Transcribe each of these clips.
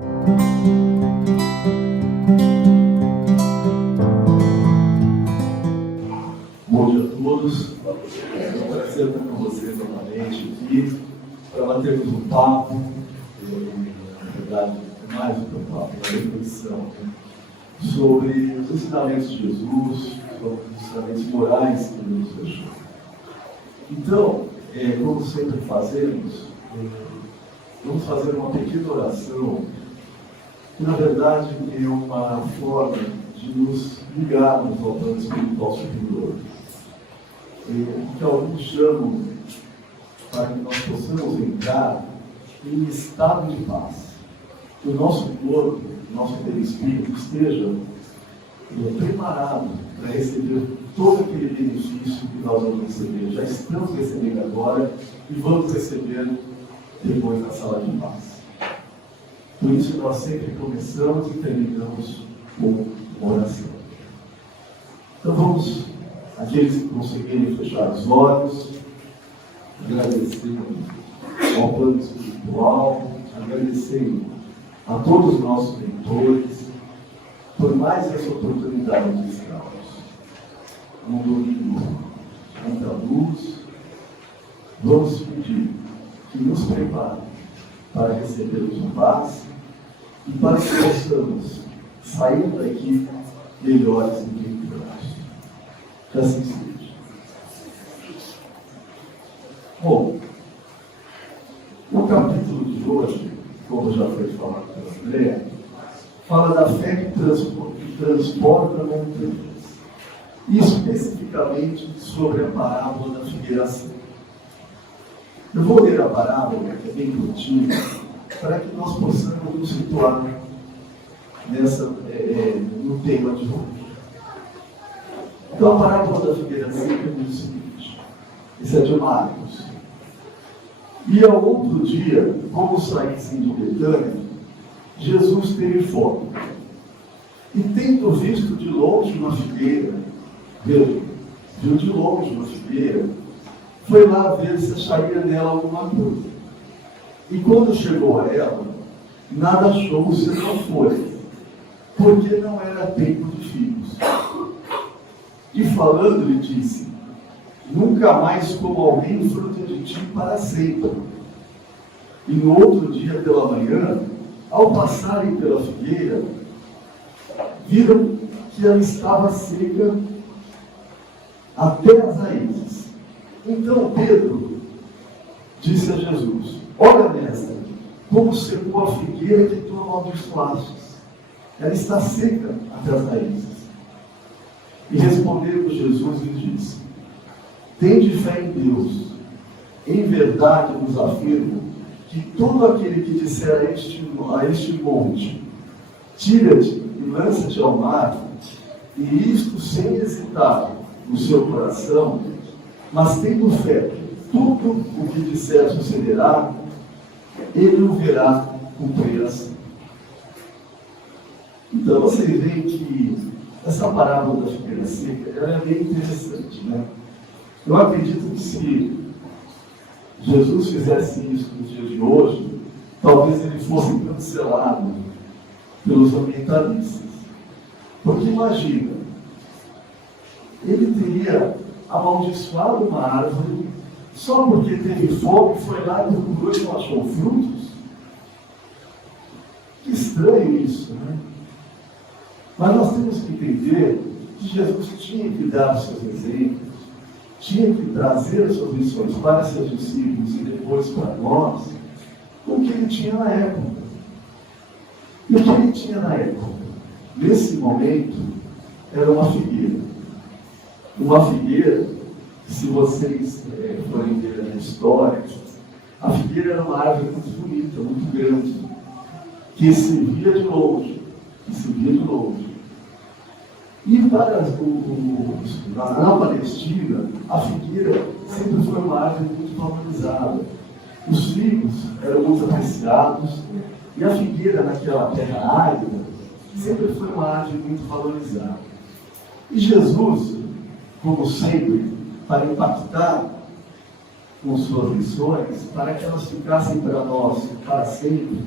Bom dia a todos. É um prazer estar com vocês novamente aqui para batermos um papo. Na verdade, mais do que um papo, uma reflexão sobre os ensinamentos de Jesus, sobre os ensinamentos morais que ele nos deixou. Então, como sempre fazemos, vamos fazer uma pequena oração, que na verdade é uma forma de nos ligarmos ao plano espiritual superior. Que alguns chamam para que nós possamos entrar em estado de paz. Que o nosso corpo, o nosso perispírito esteja preparado para receber todo aquele benefício que nós vamos receber. Já estamos recebendo agora e vamos receber depois na sala de paz. Por isso nós sempre começamos e terminamos com uma oração. Então vamos, aqueles que conseguirem fechar os olhos, agradecer ao plano espiritual, agradecer a todos os nossos mentores por mais essa oportunidade de estarmos num domingo de muita luz. Vamos pedir que nos prepare para recebermos o paz e para que possamos sair daqui melhores do que entramos. Que assim seja. Bom, o capítulo de hoje, como já foi falado pela André, fala da fé que transporta montanhas. E especificamente sobre a parábola da figueira seca. Eu vou ler a parábola, que é bem curtinha, para que nós possamos nos situar no tema de hoje. Então, a parábola da figueira seca diz o seguinte: isso é de Marcos. E ao outro dia, como saíssem de Betânia, Jesus teve fome. E tendo visto de longe uma figueira, viu de longe uma figueira, foi lá ver se acharia nela alguma coisa. E quando chegou a ela, nada achou senão folha, porque não era tempo de figos. E falando, lhe disse: nunca mais como alguém fruto de ti para sempre. E no outro dia pela manhã, ao passarem pela figueira, viram que ela estava seca até as raízes. Então Pedro disse a Jesus: olha, mestre, como secou a figueira que tu amaldiçoastes. Ela está seca até as raízes. E respondendo Jesus lhe disse: tende fé em Deus. Em verdade vos afirmo que todo aquele que disser a este monte, tira-te e lança-te ao mar, e isto sem hesitar no seu coração, mas tendo fé, tudo o que disser sucederá, ele o verá cumprir assim. Então vocês veem que essa parábola da figueira seca, ela é bem interessante, né? Eu acredito que se Jesus fizesse isso nos dias de hoje, talvez ele fosse cancelado pelos ambientalistas. Porque imagina, ele teria amaldiçoado uma árvore só porque teve fome, foi lá e procurou e não achou frutos? Que estranho isso, né? Mas nós temos que entender que Jesus tinha que dar os seus exemplos, tinha que trazer as suas lições para seus discípulos e depois para nós, com o que ele tinha na época. E o que ele tinha na época, nesse momento, era uma figueira. Uma figueira, se vocês forem ver na história, a figueira era uma árvore muito bonita, muito grande, que se via de longe. E na Palestina, a figueira sempre foi uma árvore muito valorizada. Os figos eram muito apreciados, e a figueira naquela terra árida sempre foi uma árvore muito valorizada. E Jesus, como sempre, para impactar com suas lições, para que elas ficassem para nós para sempre,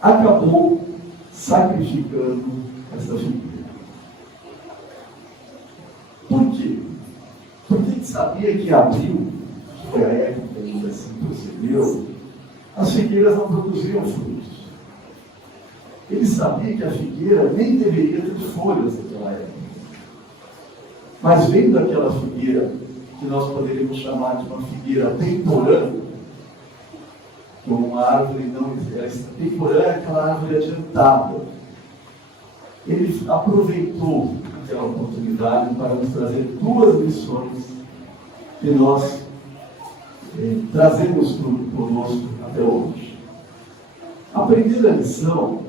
acabou sacrificando essa figueira. Por quê? Porque ele sabia que em abril, que foi a época que ele assim procedeu, as figueiras não produziam frutos. Ele sabia que a figueira nem deveria ter folhas naquela época. Mas vendo aquela figueira, que nós poderíamos chamar de uma figueira temporã, como uma árvore não temporã, é aquela árvore adiantada. Ele aproveitou aquela oportunidade para nos trazer duas lições que nós trazemos conosco até hoje. A primeira lição,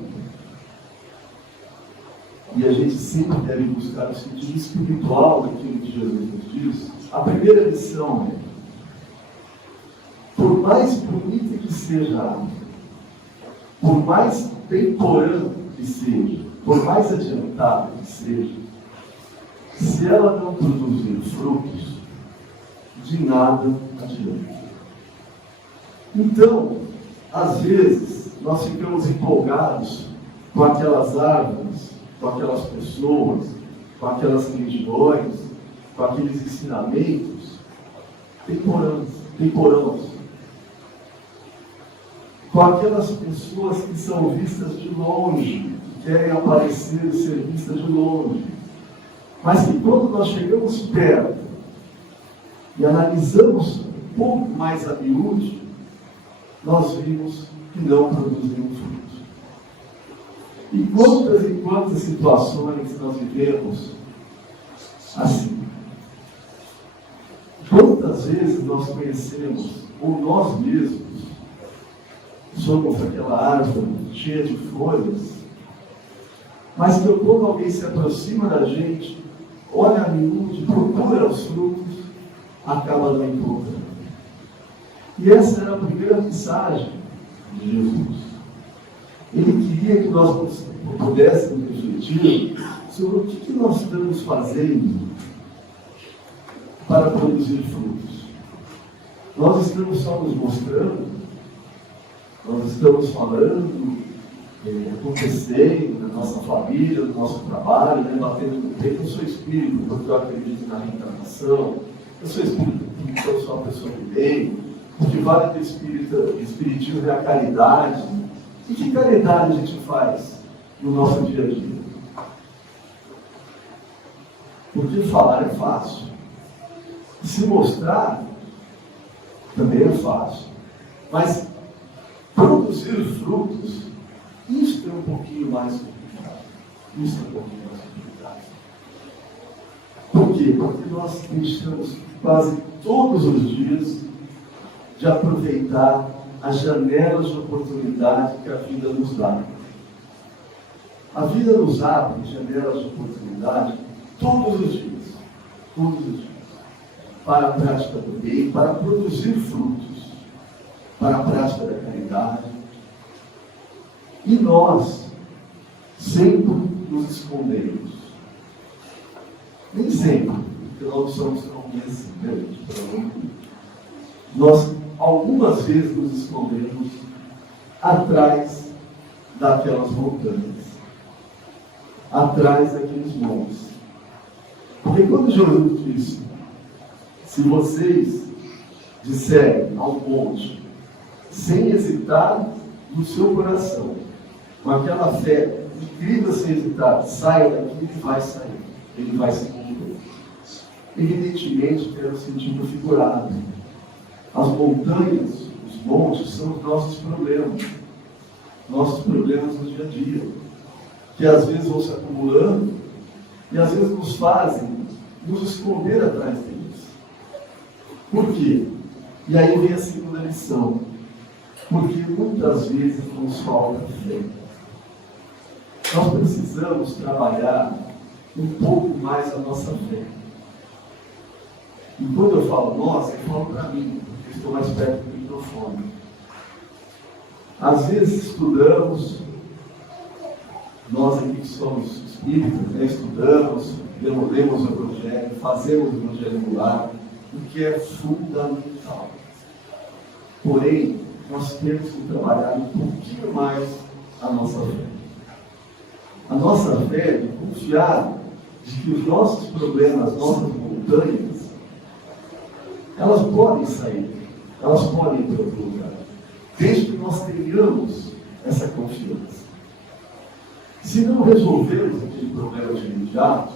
e a gente sempre deve buscar o sentido espiritual daquilo que Jesus nos diz, a primeira lição é: por mais bonita que seja a árvore, por mais temporã que seja, por mais adiantada que seja, se ela não produzir frutos, de nada adianta. Então, às vezes, nós ficamos empolgados com aquelas árvores, com aquelas pessoas, com aquelas religiões, com aqueles ensinamentos temporãos, com aquelas pessoas que são vistas de longe, que querem aparecer e ser vistas de longe, mas que quando nós chegamos perto e analisamos um pouco mais a miúde, nós vimos que não produziam frutos. E quantas situações nós vivemos assim? Quantas vezes nós conhecemos, ou nós mesmos, somos aquela árvore cheia de folhas, mas que quando alguém se aproxima da gente, olha a miúde, procura os frutos, acaba não encontrando. E essa era a primeira mensagem de Jesus. Ele queria que nós pudéssemos refletir sobre o que nós estamos fazendo para produzir frutos. Nós estamos só nos mostrando, nós estamos falando, acontecendo na nossa família, no nosso trabalho, batendo no peito. Eu sou espírito, porque eu acredito na reencarnação. Eu sou espírito, porque eu sou uma pessoa que veio. Porque vale do espiritismo é a caridade. E que caridade a gente faz no nosso dia a dia? Porque falar é fácil. E se mostrar também é fácil. Mas produzir frutos, isso é um pouquinho mais complicado. Isso é um pouquinho mais complicado. Por quê? Porque nós deixamos quase todos os dias de aproveitar as janelas de oportunidade que a vida nos dá. A vida nos abre janelas de oportunidade todos os dias, para a prática do bem, para produzir frutos, para a prática da caridade. E nós sempre nos escondemos. Nem sempre, porque nós não somos tão assim, né? Nós algumas vezes nos escondemos atrás daquelas montanhas, atrás daqueles montes. Porque quando Jesus disse: se vocês disserem ao monte, sem hesitar no seu coração, com aquela fé incrível, sem hesitar, saia daqui, ele vai sair, ele vai se cumprir. Evidentemente, pelo sentido figurado. As montanhas, os montes, são os nossos problemas no dia a dia, que às vezes vão se acumulando e às vezes nos fazem nos esconder atrás deles. Por quê? E aí vem a segunda lição. Porque muitas vezes nos falta fé. Nós precisamos trabalhar um pouco mais a nossa fé. E quando eu falo nós, eu falo para mim, porque estou mais perto do microfone. Às vezes estudamos, nós aqui que somos espíritas, estudamos, lemos o Evangelho, fazemos o Evangelho regular, o que é fundamental. Porém, nós temos que trabalhar um pouquinho mais a nossa fé. A nossa fé é confiar de que os nossos problemas, nossas montanhas, elas podem sair, elas podem ir para outro lugar, desde que nós tenhamos essa confiança. Se não resolvermos aquele problema de imediato,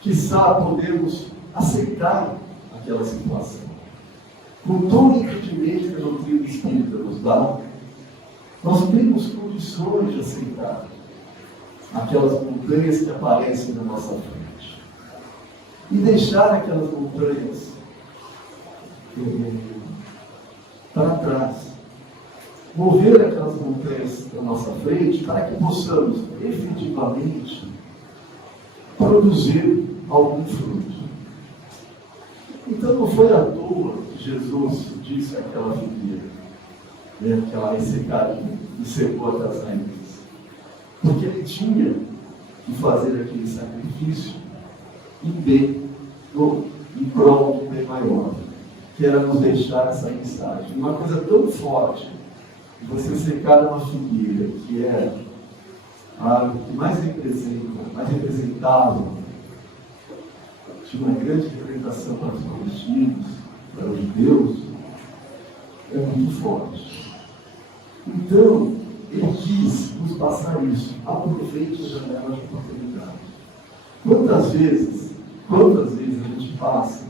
quiçá podemos aceitar aquela situação. Com todo o entendimento que a doutrina espírita nos dá, nós temos condições de aceitar aquelas montanhas que aparecem na nossa frente. E deixar aquelas montanhas para trás. Mover aquelas montanhas na nossa frente para que possamos efetivamente produzir algum fruto. Então não foi à toa que Jesus disse àquela figueira, que ela ressecaria e secou até as raízes. Porque ele tinha que fazer aquele sacrifício em prol de um bem maior, que era nos deixar essa mensagem. Uma coisa tão forte, de você secar uma figueira, que é a árvore que mais representava, tinha uma grande representação para os palestinos, para os judeus, é muito forte. Então, ele quis nos passar isso. Aproveite a janela de oportunidade. Quantas vezes a gente passa,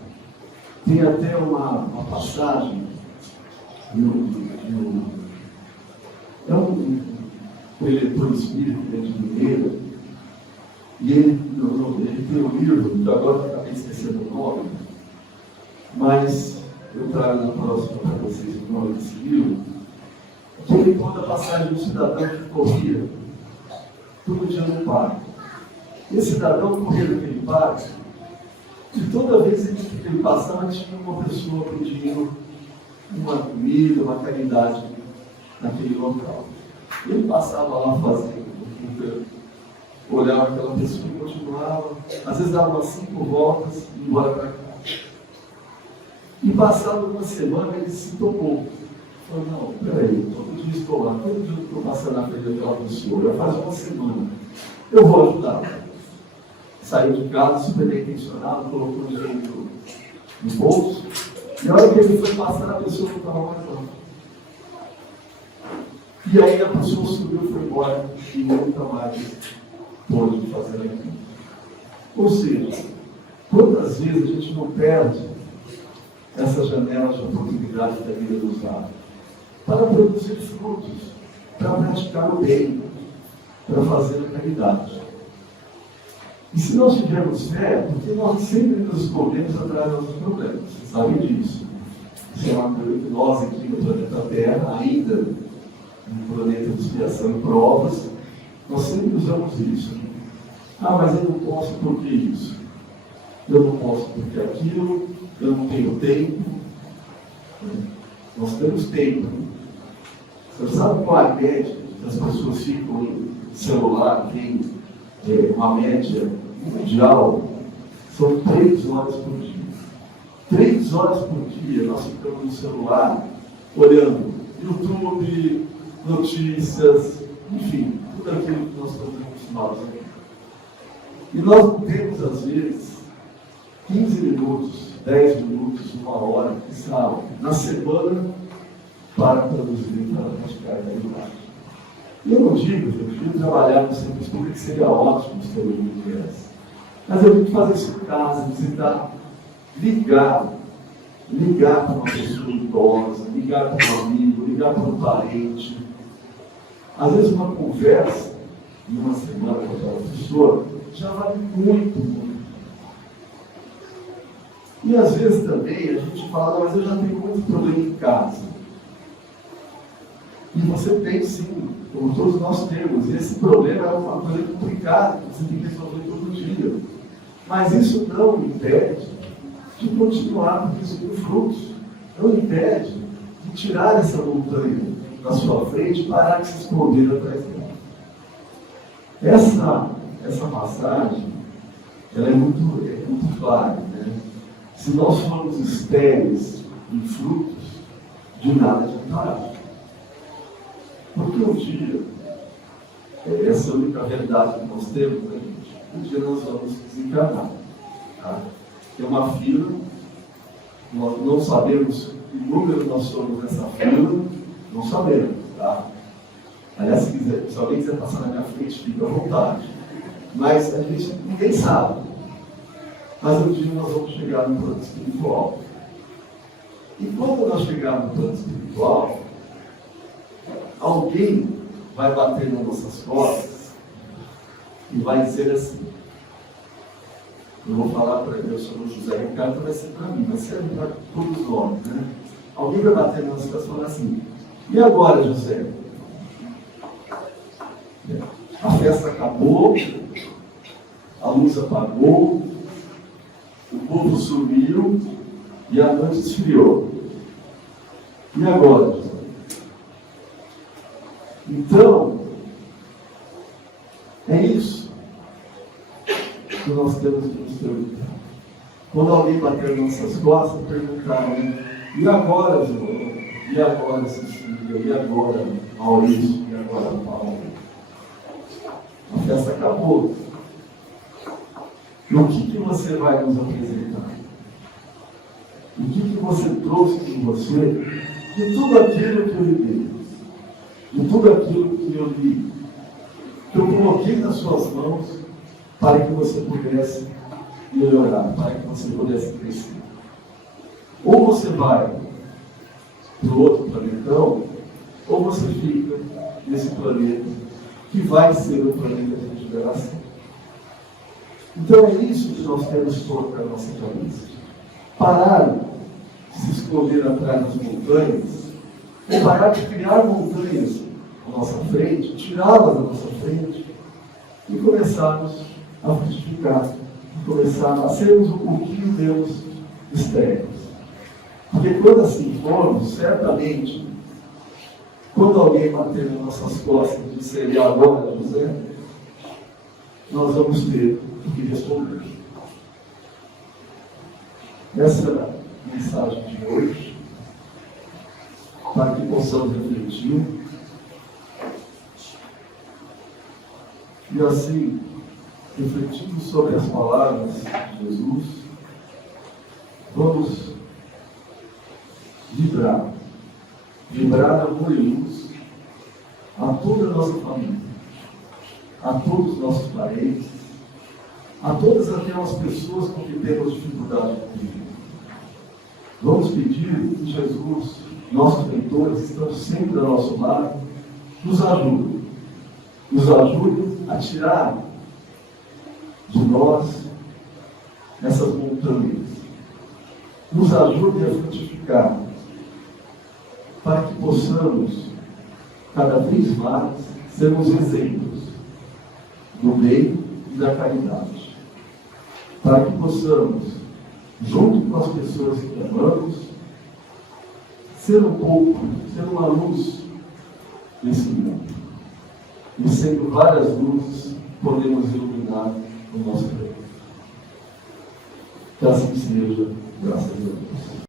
tem até uma passagem é um eleitor espírita de Mineira, e ele tem um livro, agora eu acabei esquecendo o nome, mas eu trago na próxima para vocês o nome desse livro, que ele conta a passagem do cidadão que corria todo dia no parque. Esse cidadão corria naquele parque, e toda vez que ele passava, tinha uma pessoa pedindo uma comida, uma caridade naquele local. Ele passava lá fazendo, olhava aquela pessoa e continuava, às vezes dava umas 5 voltas e ia embora para cá. E passado uma semana ele se tocou. Falou, não, peraí, todo dia estou lá, todo dia estou passando na frente daquela pessoa, já faz uma semana, eu vou ajudar. Saiu de casa, super bem intencionado, colocou o dinheiro no bolso, e a hora que ele foi passar, a pessoa não estava mais lá. E aí a pessoa subiu e foi embora, e nunca mais pôde fazer aquilo. Ou seja, quantas vezes a gente não perde essa janela de oportunidade que a vida nos dá para produzir frutos, para praticar o bem, para fazer a caridade. E se nós tivermos fé, porque nós sempre nos escondemos atrás dos nossos problemas, vocês sabem disso. Se é uma coisa que nós aqui no planeta Terra, ainda no planeta de expiação e provas, nós sempre usamos isso. Ah, mas eu não posso porque isso. Eu não posso porque aquilo, eu não tenho tempo. Nós temos tempo. Você sabe qual é a média que as pessoas ficam em celular? Tem uma média mundial, são 3 horas por dia. 3 horas por dia nós ficamos no celular, olhando YouTube, notícias, enfim, tudo aquilo que nós estamos acostumados a ver. E nós não temos, às vezes, 15 minutos, 10 minutos, 1 hora, que são na semana, para produzir, para praticar a caridade. Eu não digo, eu digo trabalhar no centro espírita, que seria ótimo se todo mundo tivesse. Mas eu tenho que fazer isso em casa, visitar, ligar para uma pessoa idosa, ligar para um amigo, ligar para um parente. Às vezes uma conversa, em uma semana com aquela pessoa, já vale muito, muito. E às vezes também a gente fala, mas eu já tenho muito problema em casa. E você tem sim, como todos nós temos. E esse problema é uma coisa complicada, que você tem que resolver todo dia. Mas isso não impede de continuar produzindo frutos. Não impede de tirar essa montanha da sua frente e parar de se esconder atrás dela. Essa passagem, ela é muito clara, né? Se nós formos estéreis em frutos, de nada adiantará. Porque um dia Essa é a única realidade que nós temos, né, gente? Um dia nós vamos desencarnar. Tá? Tem uma fila, nós não sabemos que número nós somos nessa fila, não sabemos. Tá? Aliás, se alguém quiser passar na minha frente, fica à vontade. Mas a gente, ninguém sabe. Mas um dia nós vamos chegar no plano espiritual. E quando nós chegarmos no plano espiritual, alguém vai bater nas nossas costas e vai dizer assim: eu vou falar para Deus sobre o José Ricardo, vai ser para mim, vai ser para todos nós, né? Alguém vai bater nas nossas costas e falar assim: e agora, José? A festa acabou, a luz apagou, o povo sumiu e a noite esfriou. E agora, José? Então, é isso que nós temos que nos perguntar. Quando alguém bater nas nossas costas, perguntar: e agora, João? E agora, Cecília? E agora, Maurício? E agora, Paulo? A festa acabou. E o que você vai nos apresentar? O que você trouxe com você de tudo aquilo que eu lhe dei? De tudo aquilo que eu li, que eu coloquei nas suas mãos para que você pudesse melhorar, para que você pudesse crescer. Ou você vai para o outro planetão, ou você fica nesse planeta que vai ser o planeta de liberação. Então é isso que nós temos que colocar na nossa cabeça. Parar de se esconder atrás das montanhas, ou parar de criar montanhas à nossa frente, tirá-las da nossa frente e começarmos a frutificar, começar a sermos o que Deus externos. Porque quando assim formos, certamente, quando alguém bater nas nossas costas e disser: e agora, José, nós vamos ter o que responder. Essa é a mensagem de hoje, para que possamos refletir. E assim, refletindo sobre as palavras de Jesus, vamos vibrar amor e luz a toda a nossa família, a todos os nossos parentes, a todas aquelas pessoas com que temos dificuldade de viver. Vamos pedir que Jesus, nossos mentores, estão sempre ao nosso lado, nos ajude a tirar de nós essas montanhas, nos ajude a frutificar, para que possamos cada vez mais sermos exemplos do bem e da caridade, para que possamos, junto com as pessoas que amamos, ser um pouco, ser uma luz nesse mundo. E sendo várias luzes, podemos iluminar o nosso planeta. Que assim seja, graças a Deus.